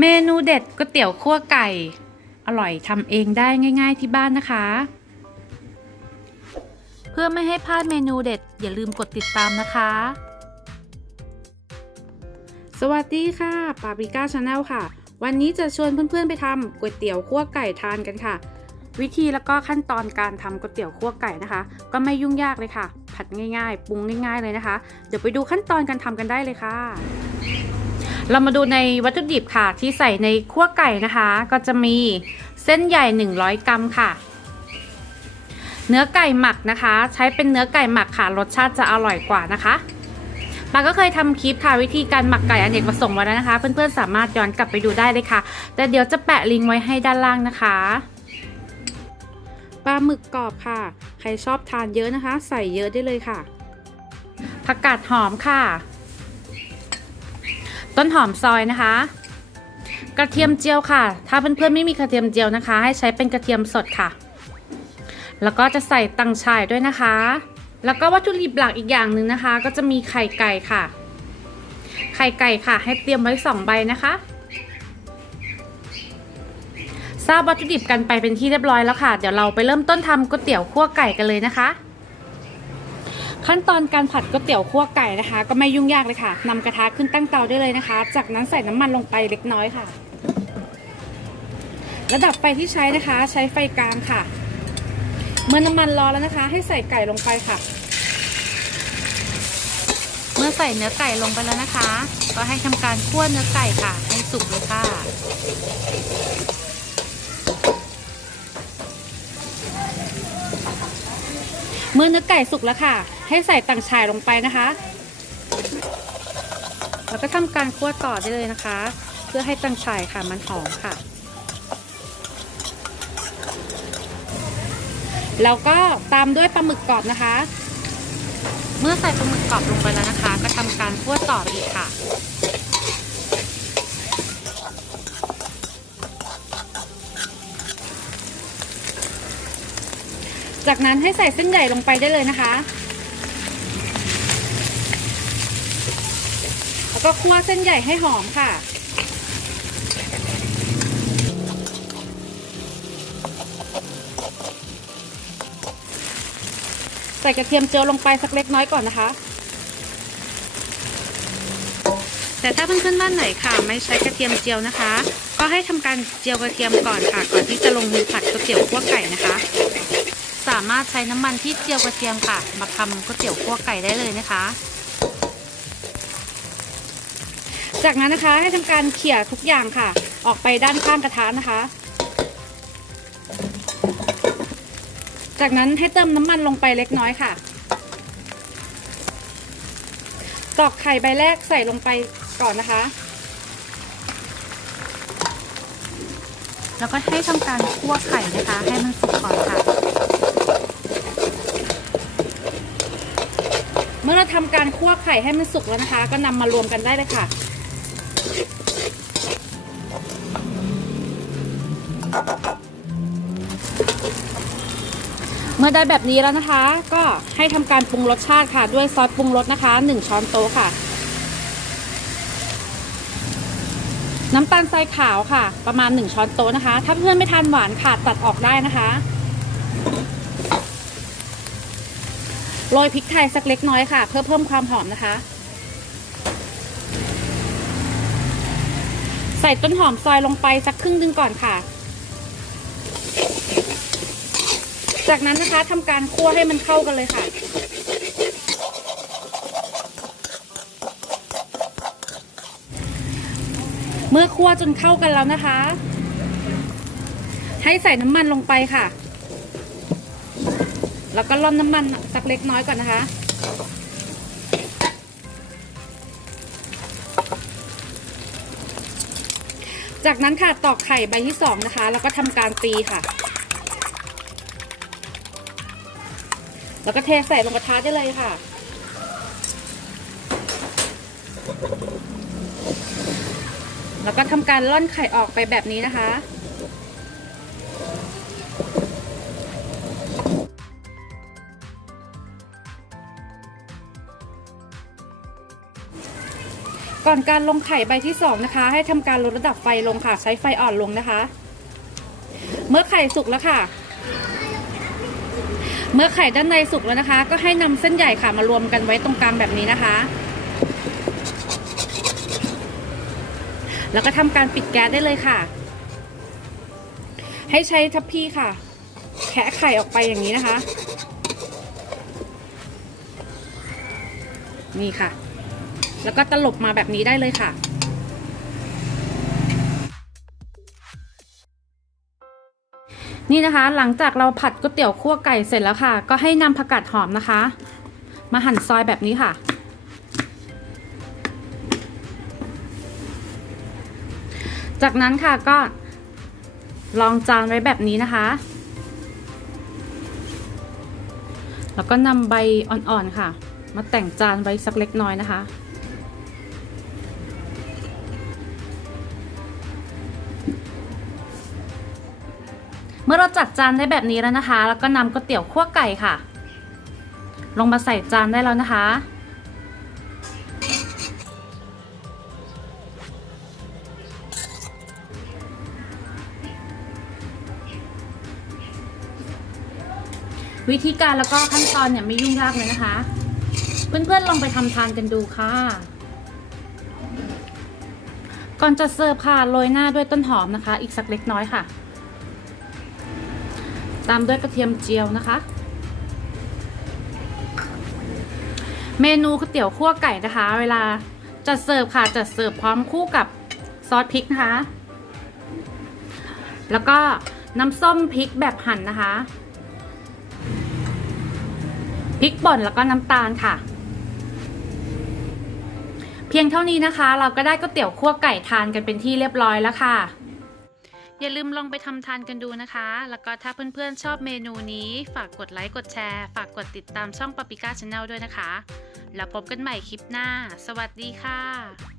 เมนูเด็ดก๋วยเตี๋ยวคั่วไก่ อร่อยทำเองได้ง่าย ๆที่บ้านนะคะ เพื่อไม่ให้พลาดเมนูเด็ด อย่าลืมกดติดตามนะคะ สวัสดีค่ะปาปริก้าชาแนลค่ะ วันนี้จะชวนเพื่อนๆไปทำก๋วยเตี๋ยวคั่วไก่ทานกันค่ะ วิธีแล้วก็ขั้นตอนการทำก๋วยเตี๋ยวคั่วไก่นะคะ ก็ไม่ยุ่งยากเลยค่ะ ผัดง่ายๆ ปรุงง่าย ๆเลยนะคะ เดี๋ยวไปดูขั้นตอนการทำกันได้เลยค่ะ เรามาดูในวัตถุดิบค่ะ ที่ใส่ในคั่วไก่นะคะ ก็จะมีเส้นใหญ่ 100 กรัมค่ะ เนื้อไก่หมักนะคะ ใช้เป็นเนื้อไก่หมักค่ะ รสชาติจะอร่อยกว่านะคะปาก็เคยทำคลิปค่ะวิธีการหมักไก่อเนกประสงค์ไว้แล้วนะคะ เพื่อนๆสามารถย้อนกลับไปดูได้เลยค่ะ แต่เดี๋ยวจะแปะลิงก์ไว้ให้ด้านล่างนะคะปลาหมึกกรอบค่ะ ใครชอบทานเยอะนะคะ ใส่เยอะได้เลยค่ะผักกาดหอมค่ะ ต้นหอมซอยนะคะ กระเทียมเจียวค่ะ ถ้าเพื่อนๆไม่มีกระเทียมเจียวนะคะ ให้ใช้เป็นกระเทียมสดค่ะ แล้วก็จะใส่ตังชายด้วยนะคะ แล้วก็วัตถุดิบหลักอีกอย่างหนึ่งนะคะ ก็จะมีไข่ไก่ค่ะ ไข่ไก่ค่ะ ให้เตรียมไว้2ใบนะคะทราบวัตถุดิบกันไปเป็นที่เรียบร้อยแล้วค่ะ เดี๋ยวเราไปเริ่มต้นทำก๋วยเตี๋ยวคั่วไก่กันเลยนะคะ ขั้นตอนการผัดก๋วยเตี๋ยวคั่วไก่นะคะ ก็ไม่ยุ่งยากเลยค่ะนำกระทะขึ้นตั้งเตาได้เลยนะคะ จากนั้นใส่น้ำมันลงไปเล็กน้อยค่ะ ระดับไฟที่ใช้นะคะ ใช้ไฟกลางค่ะ เมื่อน้ำมันร้อนแล้วนะคะ ให้ใส่ไก่ลงไปค่ะ เมื่อใส่เนื้อไก่ลงไปแล้วนะคะ ก็ให้ทำการคั่วเนื้อไก่ค่ะ ให้สุกเลยค่ะเมื่อเนื้อไก่สุกแล้วค่ะ ให้ใส่ตังชายลงไปนะคะ แล้วก็ทำการคั่วต่อได้เลยนะคะ เพื่อให้ตังชายค่ะมันหอมค่ะ แล้วก็ตามด้วยปลาหมึกกรอบนะคะ เมื่อใส่ปลาหมึกกรอบลงไปแล้วนะคะ ก็ทำการคั่วต่ออีกค่ะจากนั้นให้ใส่เส้นใหญ่ลงไปได้เลยนะคะ แล้วก็คั่วเส้นใหญ่ให้หอมค่ะ ใส่กระเทียมเจียวลงไปสักเล็กน้อยก่อนนะคะ แต่ถ้าเพื่อนๆบ้านไหนค่ะ ไม่ใช้กระเทียมเจียวนะคะ ก็ให้ทำการเจียวกระเทียมก่อนค่ะ ก่อนที่จะลงมือผัดก๋วยเตี๋ยวคั่วไก่นะคะ สามารถใช้น้ำมันที่เจียวกระเทียมค่ะ มาทำก๋วยเตี๋ยวคั่วไก่ได้เลยนะคะ จากนั้นนะคะให้ทำการเขี่ยทุกอย่างค่ะ ออกไปด้านข้างกระทะนะคะ จากนั้นให้เติมน้ำมันลงไปเล็กน้อยค่ะ ตอกไข่ใบแรกใส่ลงไปก่อนนะคะ แล้วก็ให้ทำการคั่วไข่นะคะ ให้มันสุกก่อนค่ะ เมื่อเราทำการคั่วไข่ให้มันสุกแล้วนะคะ ก็นำมารวมกันได้เลยค่ะ เมื่อได้แบบนี้แล้วนะคะ ก็ให้ทำการปรุงรสชาติค่ะ ด้วยซอสปรุงรสนะคะ 1 ช้อนโต๊ะค่ะ น้ำตาลทรายขาวค่ะ ประมาณ 1 ช้อนโต๊ะนะคะ ถ้าเพื่อนไม่ทานหวานค่ะตัดออกได้นะคะโรยพริกไทยสักเล็กน้อยค่ะ เพื่อเพิ่มความหอมนะคะ ใส่ต้นหอมซอยลงไปสักครึ่งนึงก่อนค่ะ จากนั้นนะคะทำการคั่วให้มันเข้ากันเลยค่ะ เมื่อคั่วจนเข้ากันแล้วนะคะ ให้ใส่น้ำมันลงไปค่ะ แล้วก็ร่อนน้ำมันสักเล็กน้อยก่อนนะคะจากนั้นค่ะตอกไข่ใบที่สองนะคะ แล้วก็ทำการตีค่ะ แล้วก็เทใส่ลงกระทะได้เลยค่ะ แล้วก็ทำการล่อนไข่ออกไปแบบนี้นะคะก่อนการลงไข่ใบที่สองนะคะ ให้ทำการลดระดับไฟลงค่ะ ใช้ไฟอ่อนลงนะคะ เมื่อไข่สุกแล้วค่ะ เมื่อไข่ด้านในสุกแล้วนะคะ ก็ให้นำเส้นใหญ่ค่ะมารวมกันไว้ตรงกลางแบบนี้นะคะ แล้วก็ทำการปิดแก๊สได้เลยค่ะ ให้ใช้ทัพพีค่ะ แคะไข่ออกไปอย่างนี้นะคะ นี่ค่ะ แล้วก็ตลบมาแบบนี้ได้เลยค่ะ นี่นะคะ หลังจากเราผัดก๋วยเตี๋ยวคั่วไก่เสร็จแล้วค่ะ ก็ให้นำผักกาดหอมนะคะ มาหั่นซอยแบบนี้ค่ะ จากนั้นค่ะก็ลองจานไว้แบบนี้นะคะ แล้วก็นำใบอ่อนๆค่ะ มาแต่งจานไว้สักเล็กน้อยนะคะ เมื่อเราจัดจานได้แบบนี้แล้วนะคะ แล้วก็นำก๋วยเตี๋ยวคั่วไก่ค่ะ ลงมาใส่จานได้แล้วนะคะ วิธีการแล้วก็ขั้นตอนเนี่ยไม่ยุ่งยากเลยนะคะ เพื่อนๆลองไปทำทานกันดูค่ะ ก่อนจะเสิร์ฟค่ะโรยหน้าด้วยต้นหอมนะคะ อีกสักเล็กน้อยค่ะ ตามด้วยกระเทียมเจียวนะคะ เมนูก๋วยเตี๋ยวคั่วไก่นะคะ เวลาจะเสิร์ฟค่ะจะเสิร์ฟพร้อมคู่กับซอสพริกนะคะ แล้วก็น้ำส้มพริกแบบหั่นนะคะพริกป่นแล้วก็น้ำตาลค่ะ เพียงเท่านี้นะคะ เราก็ได้ก๋วยเตี๋ยวคั่วไก่ทานกันเป็นที่เรียบร้อยแล้วค่ะ อย่าลืมลองไปทำทานกันดูนะคะ แล้วก็ถ้าเพื่อนๆชอบเมนูนี้ ฝากกดไลค์กดแชร์ ฝากกดติดตามช่องปาปิก้าชาแนลด้วยนะคะ แล้วพบกันใหม่คลิปหน้า สวัสดีค่ะ